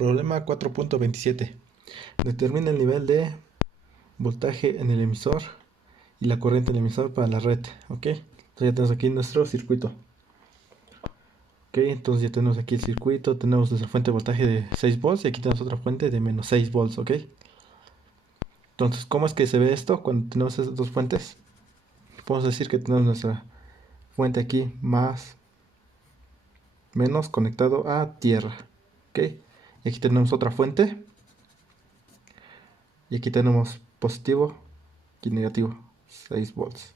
Problema 4.27. Determina el nivel de voltaje en el emisor y la corriente en el emisor para la red. ¿Ok? Entonces ya tenemos aquí nuestro circuito. Ok, entonces ya tenemos aquí el circuito. Tenemos nuestra fuente de voltaje de 6 volts y aquí tenemos otra fuente de menos 6 volts. ¿Ok? Entonces, ¿cómo es que se ve esto cuando tenemos esas dos fuentes? Podemos decir que tenemos nuestra fuente aquí más menos conectado a tierra. ¿Ok? Y aquí tenemos otra fuente. Y aquí tenemos positivo y negativo, 6 volts.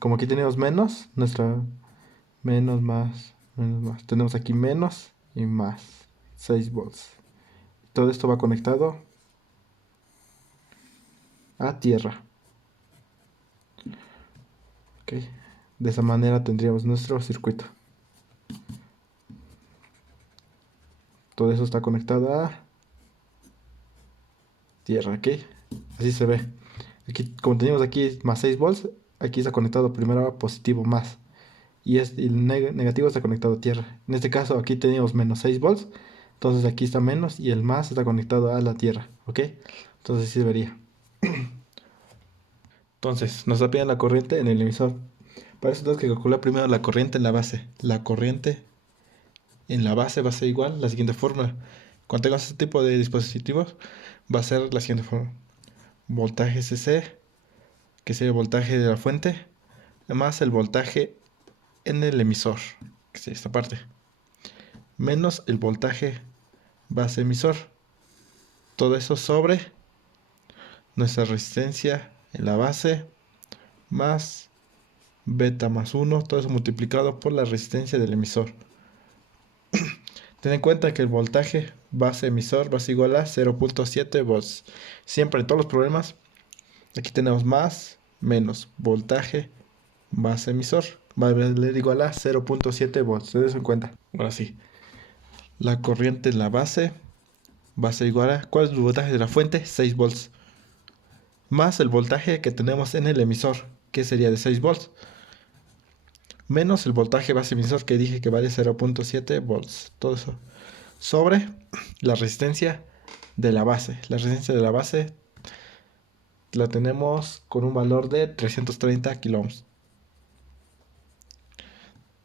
Como aquí tenemos menos, nuestra menos menos más. Tenemos aquí menos y más, 6 volts. Todo esto va conectado a tierra. ¿Ok? De esa manera tendríamos nuestro circuito. Todo eso está conectado a tierra, ¿ok? Así se ve. Aquí, como tenemos aquí más 6 volts, aquí está conectado primero a positivo más. Y el negativo está conectado a tierra. En este caso aquí tenemos menos 6 volts. Entonces aquí está menos y el más está conectado a la tierra. ¿Ok? Entonces sí se vería. Entonces nos está pidiendo la corriente en el emisor. Para eso tenemos que calcular primero la corriente en la base. La corriente en la base va a ser igual la siguiente fórmula. Cuando tengas este tipo de dispositivos va a ser la siguiente fórmula. Voltaje CC, que sería el voltaje de la fuente, más el voltaje en el emisor, que sería esta parte, menos el voltaje base emisor. Todo eso sobre nuestra resistencia en la base más beta más 1, todo eso multiplicado por la resistencia del emisor. Ten en cuenta que el voltaje base emisor va a ser igual a 0.7 volts. Siempre en todos los problemas, aquí tenemos más, menos, voltaje base emisor. Va a valer igual a 0.7 volts. Ten eso en cuenta. Ahora sí, la corriente en la base va a ser igual a, ¿cuál es el voltaje de la fuente? 6 volts. Más el voltaje que tenemos en el emisor, que sería de 6 volts. Menos el voltaje base emisor que dije que vale 0.7 volts. Todo eso sobre la resistencia de la base. La resistencia de la base la tenemos con un valor de 330 kilo ohms.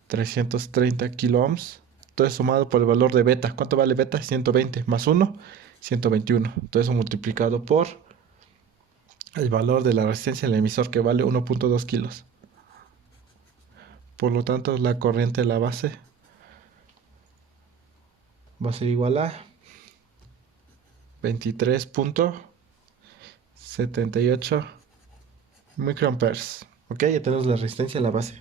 330 kilo ohms. Todo eso sumado por el valor de beta. ¿Cuánto vale beta? 120 más 1, 121. Todo eso multiplicado por el valor de la resistencia del emisor, que vale 1.2 kilos. Por lo tanto, la corriente de la base va a ser igual a 23.78 microamperes. Ok, ya tenemos la resistencia en la base.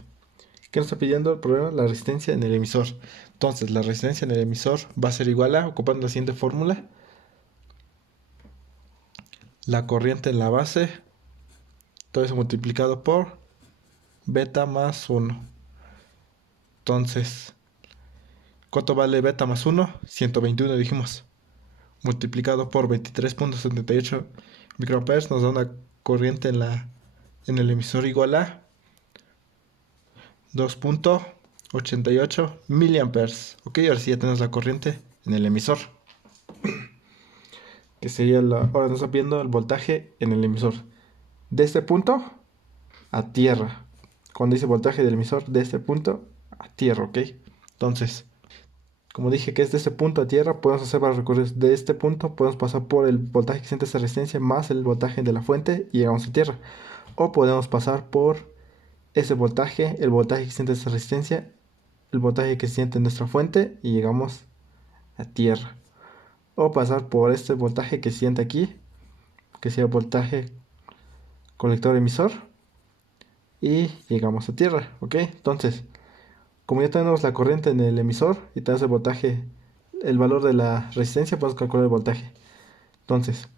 ¿Qué nos está pidiendo el problema? La resistencia en el emisor. Entonces, la resistencia en el emisor va a ser igual a, ocupando la siguiente fórmula, la corriente en la base, todo eso multiplicado por beta más 1. Entonces, ¿cuánto vale beta más 1? 121 dijimos. Multiplicado por 23.78 microamperes nos da una corriente en el emisor igual a 2.88 miliamperes. Ok, ahora sí ya tenemos la corriente en el emisor. Que sería ahora nos está viendo el voltaje en el emisor. De este punto a tierra. Cuando dice voltaje del emisor, de este punto a tierra, ok. Entonces, como dije que es de este punto a tierra, podemos hacer varios recorridos. De este punto podemos pasar por el voltaje que siente esta resistencia más el voltaje de la fuente y llegamos a tierra. O podemos pasar por ese voltaje, el voltaje que siente esta resistencia, el voltaje que siente nuestra fuente y llegamos a tierra. O pasar por este voltaje que siente aquí, que sea voltaje colector emisor, y llegamos a tierra, ¿ok? Entonces, como ya tenemos la corriente en el emisor y tenemos el voltaje, el valor de la resistencia, podemos calcular el voltaje. Entonces,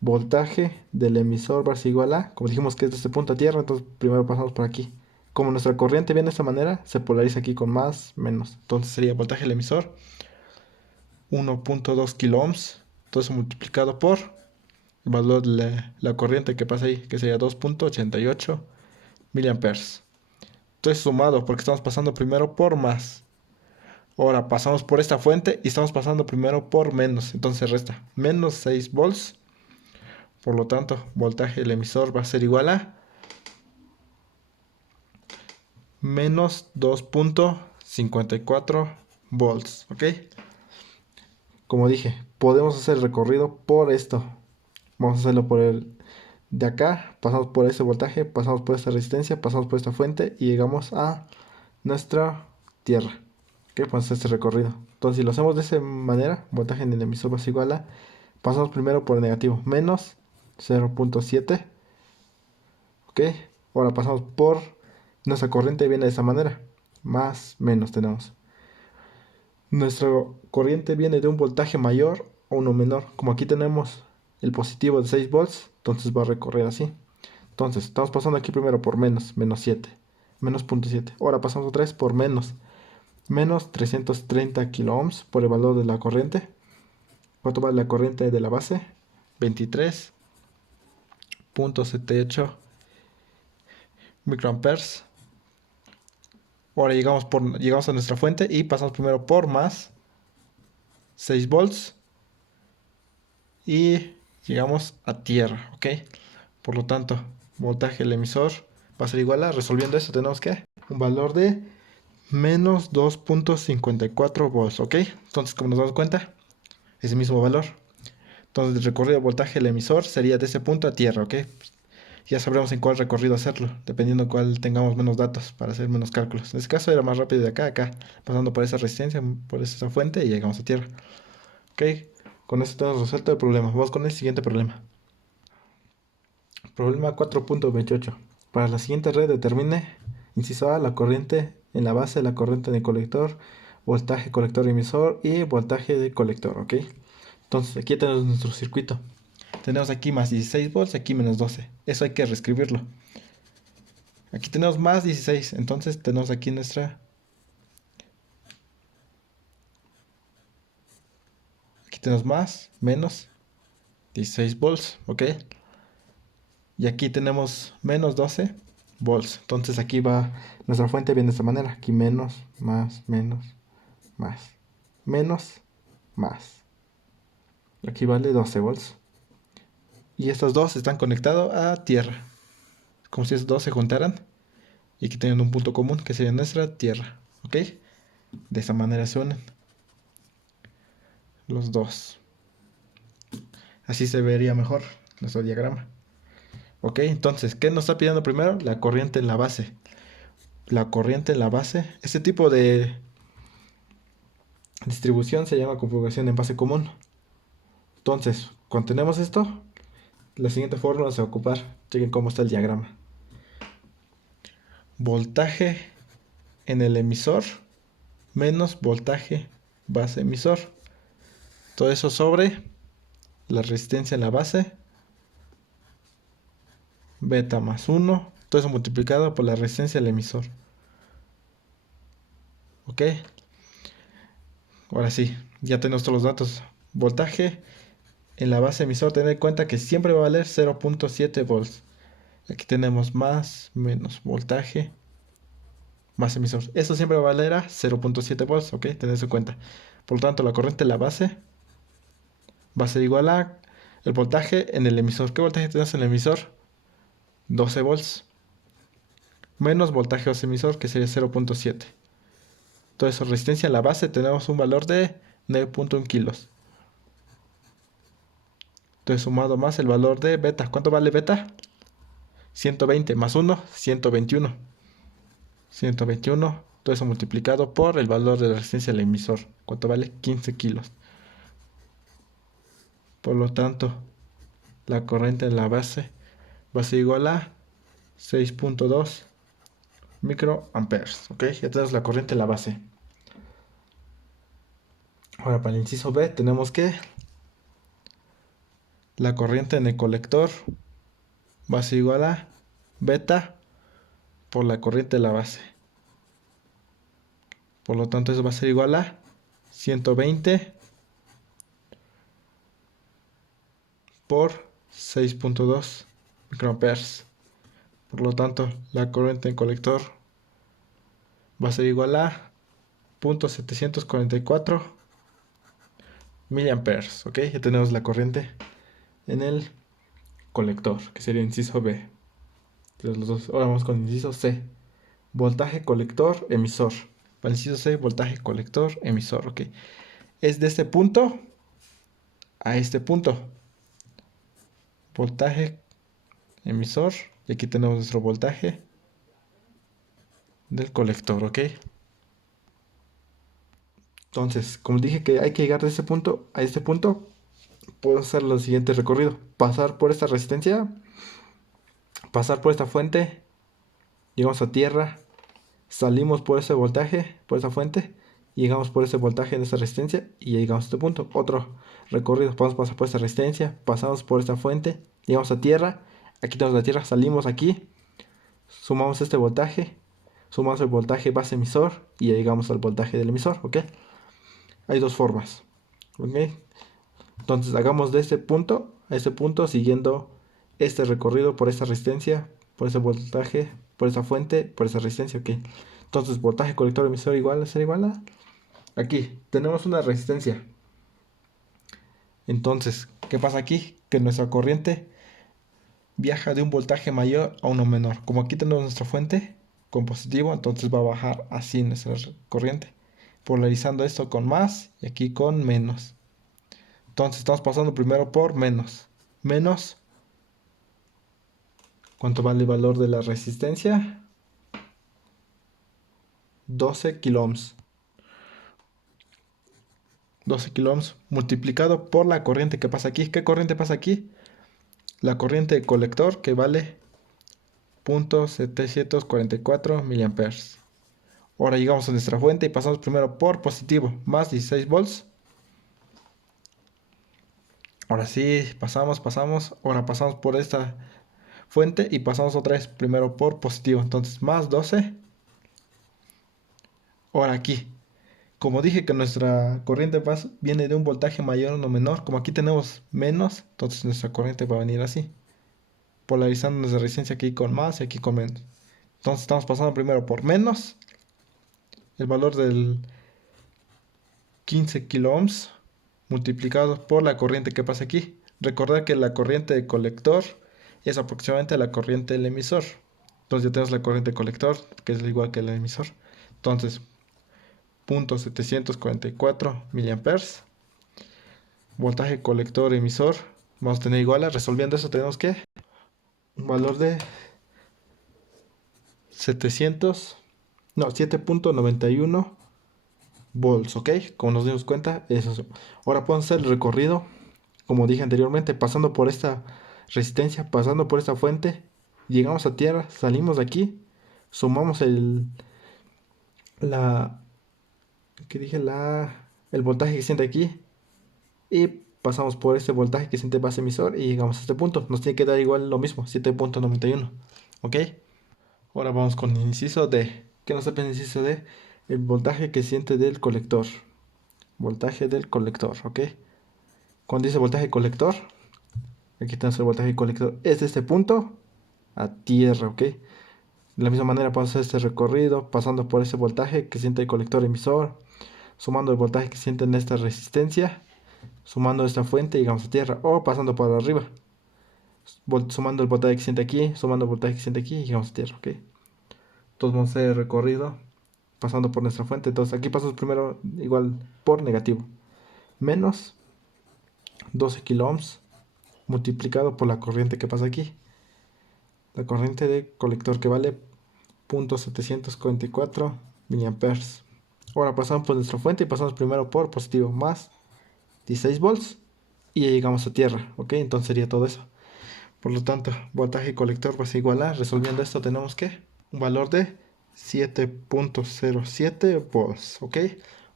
voltaje del emisor va a ser igual a, como dijimos que es de este punto a tierra, entonces primero pasamos por aquí. Como nuestra corriente viene de esta manera, se polariza aquí con más, menos. Entonces sería voltaje del emisor 1.2 kilo ohms, todo eso multiplicado por el valor de la corriente que pasa ahí, que sería 2.88 miliamperes. Entonces sumado, porque estamos pasando primero por más. Ahora pasamos por esta fuente y estamos pasando primero por menos. Entonces resta menos 6 volts. Por lo tanto, voltaje del emisor va a ser igual a menos 2.54 volts. ¿Ok? Como dije, podemos hacer el recorrido por esto. Vamos a hacerlo por el de acá. Pasamos por ese voltaje, pasamos por esta resistencia, pasamos por esta fuente y llegamos a nuestra tierra. ¿Ok? Pues este recorrido. Entonces, si lo hacemos de esa manera, voltaje en el emisor va a ser igual a. Pasamos primero por el negativo, menos 0.7. ¿Ok? Ahora pasamos por. Nuestra corriente viene de esa manera. Más, menos tenemos. Nuestra corriente viene de un voltaje mayor o uno menor. Como aquí tenemos el positivo de 6 volts, entonces va a recorrer así. Entonces, estamos pasando aquí primero por menos 7. Menos 0.7. Ahora pasamos otra vez por menos 330 kilo ohms por el valor de la corriente. ¿Cuánto vale la corriente de la base? 23.78 microamperes. Ahora llegamos a nuestra fuente y pasamos primero por más 6 volts y llegamos a tierra, ¿ok? Por lo tanto, voltaje del emisor va a ser igual a, resolviendo esto tenemos que un valor de menos 2.54 volts, ¿ok? Entonces, como nos damos cuenta, ese mismo valor. Entonces, el recorrido de voltaje del emisor sería de ese punto a tierra, ¿ok? Ya sabremos en cuál recorrido hacerlo, dependiendo cuál tengamos menos datos para hacer menos cálculos. En este caso era más rápido de acá a acá, pasando por esa resistencia, por esa fuente y llegamos a tierra. ¿Ok? Con esto tenemos resuelto el problema. Vamos con el siguiente problema. Problema 4.28. Para la siguiente red determine, inciso A, la corriente en la base, la corriente en el colector, voltaje colector emisor y voltaje de colector, ¿ok? Entonces aquí tenemos nuestro circuito. Tenemos aquí más 16 volts, aquí menos 12. Eso hay que reescribirlo. Aquí tenemos más 16, entonces tenemos aquí nuestra... Aquí tenemos más, menos 16 volts, ¿ok? Y aquí tenemos menos 12 volts. Entonces aquí va, nuestra fuente viene de esta manera. Aquí menos, más, menos, más, menos, más. Aquí vale 12 volts. Y estos dos están conectados a tierra. Como si estos dos se juntaran. Y aquí tienen un punto común que sería nuestra tierra. ¿Ok? De esta manera se unen los dos. Así se vería mejor nuestro diagrama. ¿Ok? Entonces, ¿qué nos está pidiendo primero? La corriente en la base. La corriente en la base. Este tipo de distribución se llama configuración en base común. Entonces, cuando tenemos esto, la siguiente fórmula se va a ocupar. Chequen cómo está el diagrama. Voltaje en el emisor menos voltaje base emisor. Todo eso sobre la resistencia en la base. Beta más 1. Todo eso multiplicado por la resistencia del emisor. ¿Ok? Ahora sí, ya tenemos todos los datos. Voltaje en la base emisor, tened en cuenta que siempre va a valer 0.7 volts. Aquí tenemos más, menos voltaje, más emisor. Esto siempre va a valer a 0.7 volts, ¿ok? Tened eso en cuenta. Por lo tanto, la corriente en la base va a ser igual a el voltaje en el emisor. ¿Qué voltaje tenemos en el emisor? 12 volts. Menos voltaje base emisor, que sería 0.7. Entonces, resistencia en la base tenemos un valor de 9.1 kilos. Entonces, sumado más el valor de beta. ¿Cuánto vale beta? 120 más 1, 121. 121. Todo eso multiplicado por el valor de la resistencia del emisor. ¿Cuánto vale? 15 kilos. Por lo tanto, la corriente en la base va a ser igual a 6.2 microamperes. ¿Ok? Ya tenemos la corriente en la base. Ahora para el inciso B tenemos que la corriente en el colector va a ser igual a beta por la corriente de la base. Por lo tanto, eso va a ser igual a 120 por 6.2 microamperes. Por lo tanto, la corriente en colector va a ser igual a .744 miliamperes, ok. Ya tenemos la corriente en el colector, que sería inciso B. Entonces los dos. Ahora vamos con inciso C. Voltaje colector emisor. Para el inciso C, voltaje colector emisor, ok. Es de este punto a este punto. Voltaje emisor. Y aquí tenemos nuestro voltaje del colector, ok. Entonces, como dije que hay que llegar de este punto a este punto, puedo hacer lo siguiente recorrido. Pasar por esta resistencia, pasar por esta fuente, llegamos a tierra, salimos por ese voltaje, por esa fuente, y llegamos por ese voltaje de esa resistencia y llegamos a este punto. Otro recorrido, podemos pasar por esta resistencia, pasamos por esta fuente, llegamos a tierra, aquí tenemos la tierra, salimos aquí, sumamos este voltaje, sumamos el voltaje base emisor y ya llegamos al voltaje del emisor, ¿ok? Hay dos formas, ¿ok? Entonces hagamos de este punto a este punto siguiendo este recorrido por esta resistencia, por ese voltaje, por esa fuente, por esa resistencia, ok. Entonces voltaje colector emisor igual a ser igual a... Aquí tenemos una resistencia. Entonces, ¿qué pasa aquí? Que nuestra corriente viaja de un voltaje mayor a uno menor. Como aquí tenemos nuestra fuente con positivo, entonces va a bajar así nuestra corriente. Polarizando esto con más y aquí con menos. Entonces estamos pasando primero por menos. Menos. ¿Cuánto vale el valor de la resistencia? 12 kiloohms. 12 kiloohms multiplicado por la corriente que pasa aquí. ¿Qué corriente pasa aquí? La corriente de colector que vale 0.744 miliamperes. Ahora llegamos a nuestra fuente y pasamos primero por positivo, más 16 volts. Ahora sí, pasamos. Ahora pasamos por esta fuente y pasamos otra vez primero por positivo. Entonces, más 12. Ahora aquí. Como dije que nuestra corriente viene de un voltaje mayor o no menor, como aquí tenemos menos, entonces nuestra corriente va a venir así. Polarizando nuestra resistencia aquí con más y aquí con menos. Entonces estamos pasando primero por menos. El valor del 15 kiloohms multiplicado por la corriente que pasa aquí. Recordar que la corriente de colector es aproximadamente la corriente del emisor. Entonces ya tenemos la corriente de colector, que es igual que el emisor. Entonces, 0.744 miliamperes. Voltaje colector emisor. Vamos a tener igual a, resolviendo eso tenemos que un valor de 7.91 volts, ¿ok? Como nos dimos cuenta, eso. Ahora podemos hacer el recorrido, como dije anteriormente, pasando por esta resistencia, pasando por esta fuente, llegamos a tierra, salimos de aquí, sumamos la, ¿qué dije? El voltaje que siente aquí y pasamos por este voltaje que siente base emisor y llegamos a este punto. Nos tiene que dar igual lo mismo, 7.91, ¿ok? Ahora vamos con el inciso D. ¿Qué nos da el inciso D? El voltaje que siente del colector. Voltaje del colector, ¿ok? Cuando dice voltaje colector, aquí tenemos el voltaje colector. Es de este punto a tierra, ¿ok? De la misma manera podemos hacer este recorrido pasando por ese voltaje que siente el colector emisor, sumando el voltaje que siente en esta resistencia, sumando esta fuente y llegamos a tierra, o pasando por arriba, sumando el voltaje que siente aquí, sumando el voltaje que siente aquí y llegamos a tierra, ¿ok? Entonces vamos a hacer el recorrido pasando por nuestra fuente. Entonces aquí pasamos primero igual por negativo. Menos 12 kiloohms multiplicado por la corriente que pasa aquí. La corriente de colector que vale 0.744 miliamperes. Ahora pasamos por nuestra fuente y pasamos primero por positivo más 16 volts y ya llegamos a tierra, ¿ok? Entonces sería todo eso. Por lo tanto, voltaje colector va a ser igual a, resolviendo esto tenemos que un valor de 7.07 volts, ¿ok?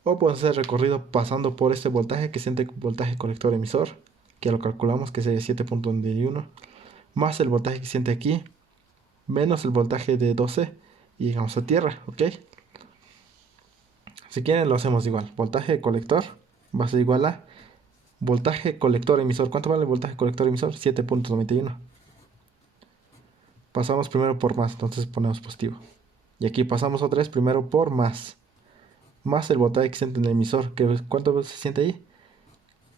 O podemos hacer recorrido pasando por este voltaje que siente voltaje colector emisor, que ya lo calculamos que sería 7.91, más el voltaje que siente aquí, menos el voltaje de 12 y llegamos a tierra, ¿ok? Si quieren lo hacemos igual. Voltaje colector va a ser igual a voltaje colector emisor. ¿Cuánto vale el voltaje colector emisor? 7.91. Pasamos primero por más, entonces ponemos positivo. Y aquí pasamos otra vez primero por más. más el voltaje que siente en el emisor, que ¿cuánto se siente ahí?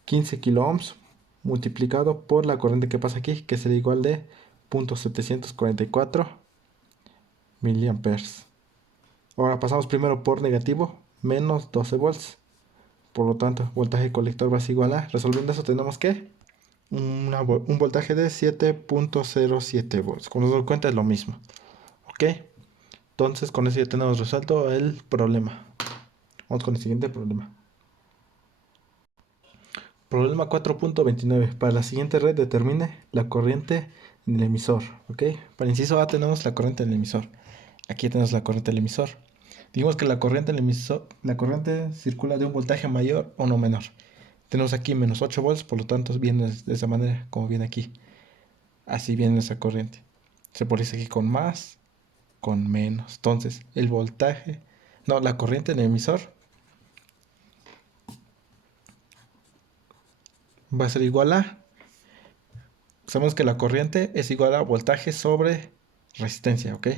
15 kilo ohms multiplicado por la corriente que pasa aquí, que sería igual de 0.744 miliamperes. Ahora pasamos primero por negativo, menos 12 volts. Por lo tanto, voltaje colector va a ser igual a, resolviendo eso tenemos que un voltaje de 7.07 volts. Como nos damos cuenta es lo mismo. ¿Ok? Entonces con eso ya tenemos resuelto el problema. Vamos con el siguiente problema. Problema 4.29. Para la siguiente red determine la corriente en el emisor. ¿Ok? Para el inciso A tenemos la corriente en el emisor. Aquí tenemos la corriente del emisor. Digamos que la corriente del emisor, la corriente circula de un voltaje mayor o no menor. Tenemos aquí menos 8 volts, por lo tanto viene de esa manera, como viene aquí. Así viene esa corriente. Se polariza aquí con más, con menos. Entonces, el voltaje, no, la corriente en el emisor va a ser igual a, sabemos que la corriente es igual a voltaje sobre resistencia, ¿ok?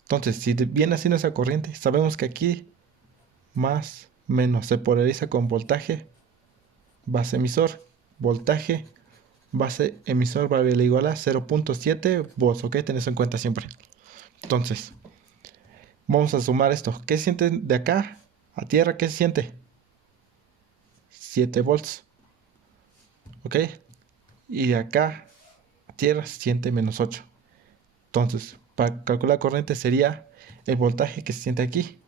Entonces, si viene así esa corriente, sabemos que aquí más, menos, se polariza con voltaje, base emisor, voltaje, base emisor va a ser igual a 0.7 volts, ¿ok? Ten eso en cuenta siempre. Entonces, vamos a sumar esto. ¿Qué sienten de acá a tierra? ¿Qué se siente? 7 volts, ¿ok? Y de acá a tierra se siente menos 8. Entonces, para calcular corriente sería el voltaje que se siente aquí,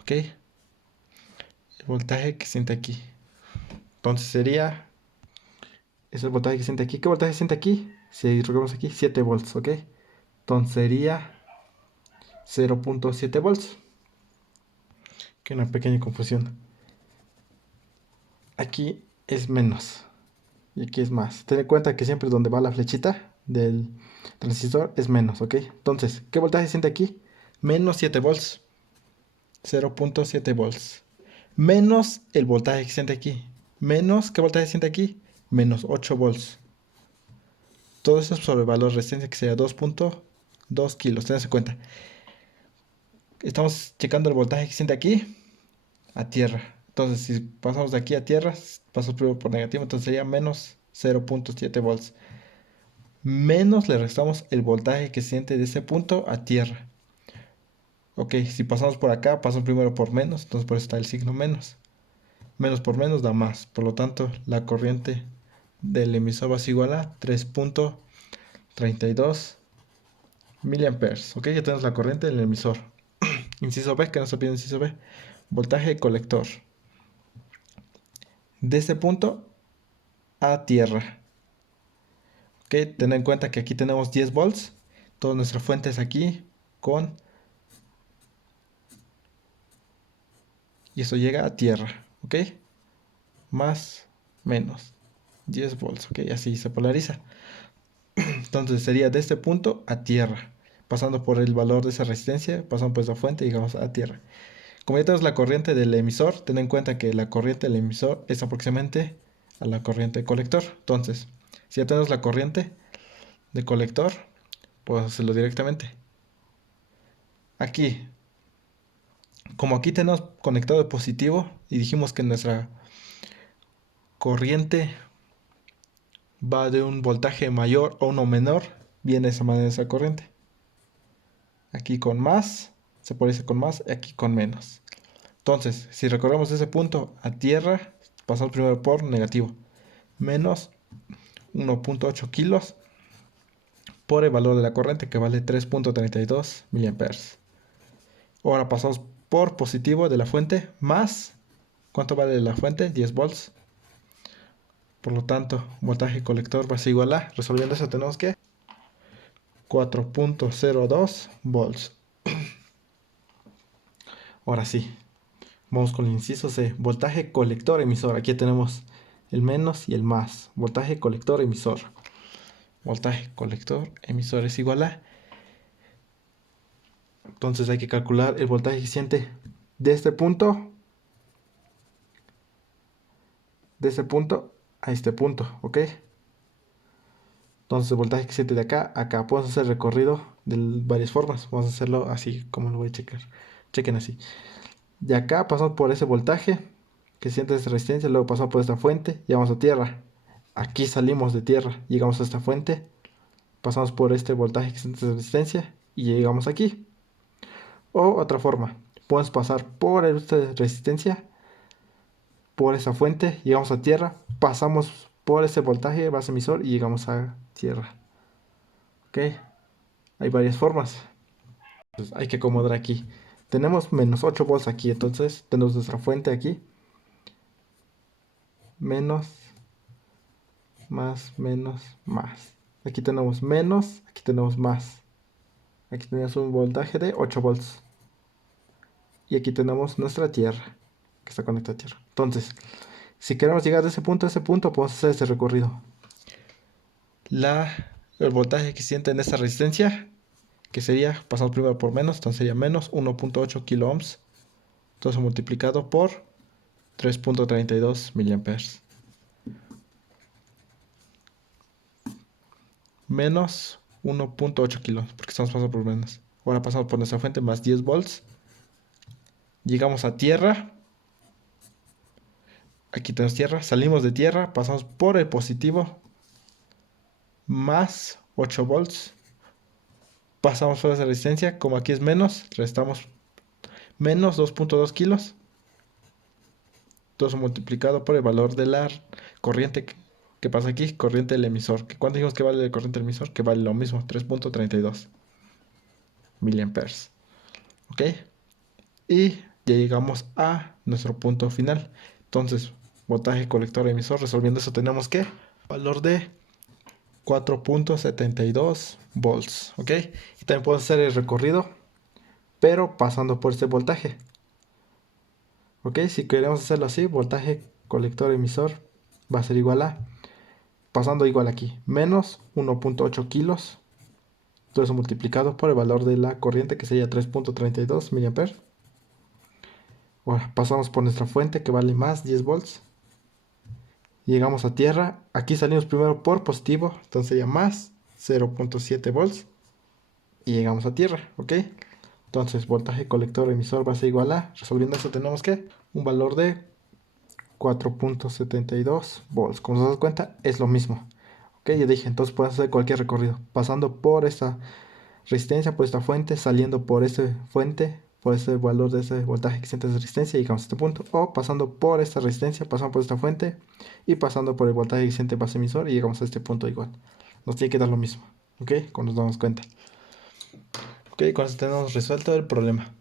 ¿ok? El voltaje que se siente aquí. Entonces sería, es el voltaje que se siente aquí. ¿Qué voltaje se siente aquí? Si recordamos aquí, 7 volts, ¿ok? Entonces sería 0.7 volts. Que una pequeña confusión. Aquí es menos y aquí es más. Ten en cuenta que siempre donde va la flechita del transistor es menos, ¿ok? Entonces, ¿qué voltaje se siente aquí? Menos 7 volts. 0.7 volts. Menos el voltaje que se siente aquí. Menos, ¿qué voltaje se siente aquí? Menos 8 volts. Todo eso es sobre el valor de resistencia que sería 2.2 kilos. Ten en cuenta. Estamos checando el voltaje que se siente aquí a tierra. Entonces, si pasamos de aquí a tierra, pasamos primero por negativo, entonces sería menos 0.7 volts. Menos le restamos el voltaje que se siente de ese punto a tierra. Ok, si pasamos por acá, pasamos primero por menos, entonces por eso está el signo menos. Menos por menos da más. Por lo tanto, la corriente del emisor va a ser igual a 3.32 miliamperes. Ok, ya tenemos la corriente del emisor. Inciso B, que no se pide inciso B. Voltaje colector. De este punto a tierra. Ok, ten en cuenta que aquí tenemos 10 volts. Todas nuestras fuentes aquí con... Y eso llega a tierra. Ok, más, menos. 10 volts. Ok, así se polariza. Entonces sería de este punto a tierra. Pasando por el valor de esa resistencia, pasamos por esa fuente y llegamos a tierra. Como ya tenemos la corriente del emisor, ten en cuenta que la corriente del emisor es aproximadamente a la corriente del colector. Entonces, si ya tenemos la corriente de colector, pues hacerlo directamente. Aquí, como aquí tenemos conectado de positivo y dijimos que nuestra corriente va de un voltaje mayor a uno menor, viene de esa manera esa corriente. Aquí con más, se polariza con más, y aquí con menos. Entonces, si recorremos ese punto a tierra, pasamos primero por negativo. Menos 1.8 kilos por el valor de la corriente que vale 3.32 miliamperes. Ahora pasamos por positivo de la fuente más, ¿cuánto vale la fuente? 10 volts. Por lo tanto, voltaje colector va a ser igual a, resolviendo eso tenemos que 4.02 volts. Ahora sí, vamos con el inciso C, voltaje colector emisor. Aquí tenemos el menos y el más. Voltaje colector emisor. Voltaje colector emisor es igual a, entonces hay que calcular el voltaje eficiente de este punto a este punto, ¿ok? Entonces el voltaje eficiente de acá a acá. Podemos hacer recorrido de varias formas. Vamos a hacerlo así como lo voy a checar. Chequen así. De acá pasamos por ese voltaje que siente esta resistencia. Luego pasamos por esta fuente. Llegamos a tierra. Aquí salimos de tierra. Llegamos a esta fuente. Pasamos por este voltaje que siente esta resistencia. Y llegamos aquí. O otra forma. Podemos pasar por esta resistencia. Por esa fuente. Llegamos a tierra. Pasamos por ese voltaje base emisor. Y llegamos a tierra. Ok. Hay varias formas. Entonces hay que acomodar aquí. Tenemos menos 8 volts aquí. Entonces tenemos nuestra fuente aquí. Menos, más, menos, más. Aquí tenemos menos. Aquí tenemos más. Aquí tenemos un voltaje de 8 volts. Y aquí tenemos nuestra tierra. Que está conectada a tierra. Entonces, si queremos llegar de ese punto a ese punto, podemos hacer este recorrido. El voltaje que siente en esta resistencia, que sería, pasamos primero por menos, entonces sería menos 1.8 kilo ohms. Entonces multiplicado por 3.32 miliamperes. Menos 1.8 kilos, porque estamos pasando por menos. Ahora pasamos por nuestra fuente más 10 volts. Llegamos a tierra. Aquí tenemos tierra. Salimos de tierra, pasamos por el positivo. Más 8 volts. Pasamos por esa resistencia. Como aquí es menos, restamos menos 2.2 kilos. Todo eso multiplicado por el valor de la corriente que pasa aquí, corriente del emisor. ¿Cuánto dijimos que vale la corriente del emisor? Que vale lo mismo, 3.32 miliamperes. ¿Ok? Y ya llegamos a nuestro punto final. Entonces, voltaje colector emisor, resolviendo eso tenemos que valor de 4.72 volts. ¿Ok? Y también podemos hacer el recorrido, pero pasando por este voltaje. ¿Ok? Si queremos hacerlo así, voltaje colector emisor va a ser igual a, pasando igual aquí, menos 1.8 kilos. Todo eso multiplicado por el valor de la corriente, que sería 3.32 miliamperes. Ahora pasamos por nuestra fuente, que vale más 10 volts. Llegamos a tierra. Aquí salimos primero por positivo, entonces sería más 0.7 volts. Y llegamos a tierra, ¿ok? Entonces voltaje colector emisor va a ser igual a, resolviendo eso tenemos que un valor de 4.72 volts. Como se dan cuenta, es lo mismo. Ok, ya dije, entonces puedes hacer cualquier recorrido. Pasando por esta resistencia, por esta fuente, saliendo por esta fuente, por ese valor de ese voltaje que siente esa resistencia, y llegamos a este punto. O pasando por esta resistencia, pasando por esta fuente, y pasando por el voltaje que siente base emisor, y llegamos a este punto igual. Nos tiene que dar lo mismo. Ok, cuando nos damos cuenta. Ok, con eso tenemos resuelto el problema.